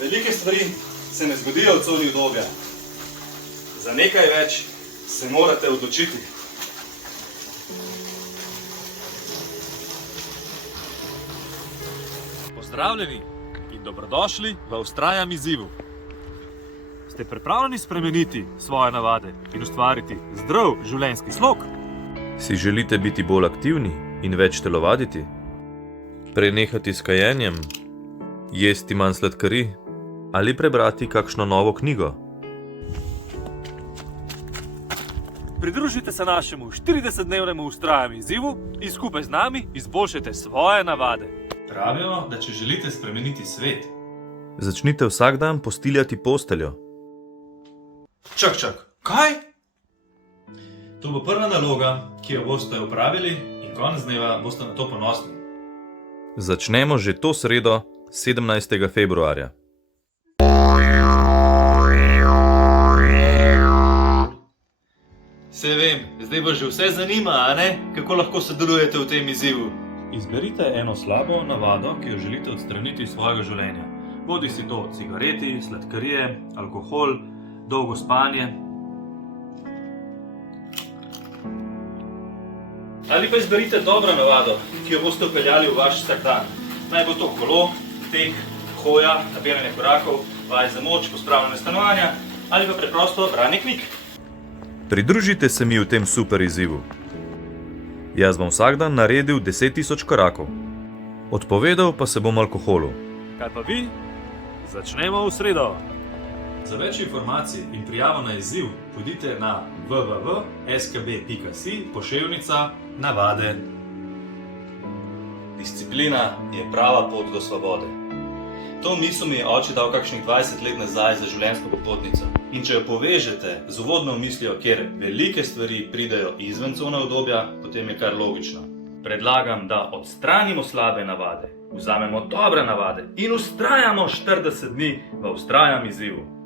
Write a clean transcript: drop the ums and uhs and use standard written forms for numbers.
Velike stvari se ne zgodijo v coni udobja. Za nekaj več se morate odločiti. Pozdravljeni in dobrodošli v Vztrajam izzivu. Ste pripravljeni spremeniti svoje navade in ustvariti zdrav življenjski slog? Si želite biti bolj aktivni in več telovaditi? Prenehati s kajenjem? Jesti manj sladkarij? Ali prebrati kakšno novo knjigo? Pridružite se našemu 40-dnevnemu Vztrajam izzivu in skupaj z nami izboljšajte svoje navade. Pravijo, da če želite spremeniti svet. Začnite vsak dan postiljati posteljo. Čak, kaj? To bo prva naloga, ki jo boste opravili in konec dneva boste na to ponosni. Začnemo že to sredo, 17. februarja. Saj vem, zdaj vas že vse zanima, a ne? Kako lahko sodelujete v tem izzivu? Izberite eno slabo navado, ki jo želite odstraniti iz svojega življenja. Bodi si to cigareti, sladkarije, alkohol, dolgo spanje. Ali pa izberite dobro navado, ki jo boste vpeljali v vaš vsakdan. Naj bo to kolo, tek, hoja, nabiranje korakov, vaj za moč, pospravljanje stanovanja ali pa preprosto branje knjig. Pridružite se mi v tem super izzivu. Jaz bom vsak dan naredil 10.000 korakov. Odpovedal pa se bom alkoholu. Kaj pa vi? Začnemo v sredo. Za več informacij in prijavo na izziv pojdite na www.skb.si/navade. Disciplina je prava pot do svobode. To misel mi je oče dal kakšnih 20 let nazaj za življenjsko popotnico. In če jo povežete z uvodno mislijo, kjer velike stvari pridejo izven cone udobja, potem je kar logično. Predlagam, da odstranimo slabe navade, vzamemo dobre navade in vztrajamo 40 dni v Vztrajam izzivu.